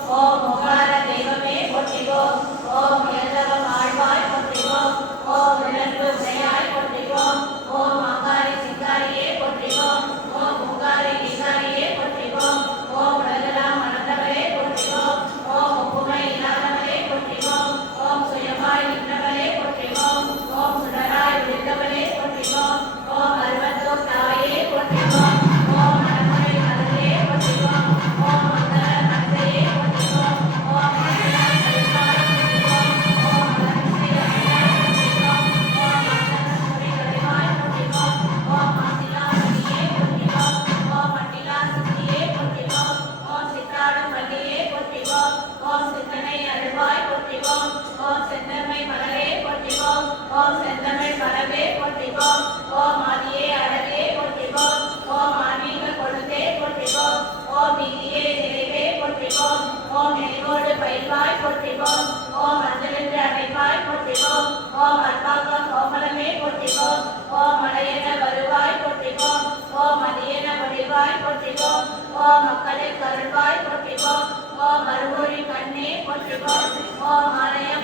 സ്വ മൊകാര ദൈവമേ பயில்வாய் போற்றிவோம் ஓம் அஞ்சலென்று அழைப்பாய் போற்றிவோம் ஓம் அற்பாக கோமலமே போற்றிவோம் ஓம் மலையென வருவாய் போற்றிவோம் ஓம் மதியென பொழிவாய் போற்றிவோம் ஓம் மக்களை கருள்வாய் போற்றிவோம் ஓம் அருகோரி கண்ணே போற்றிவோம் ஓம் ஆலயம்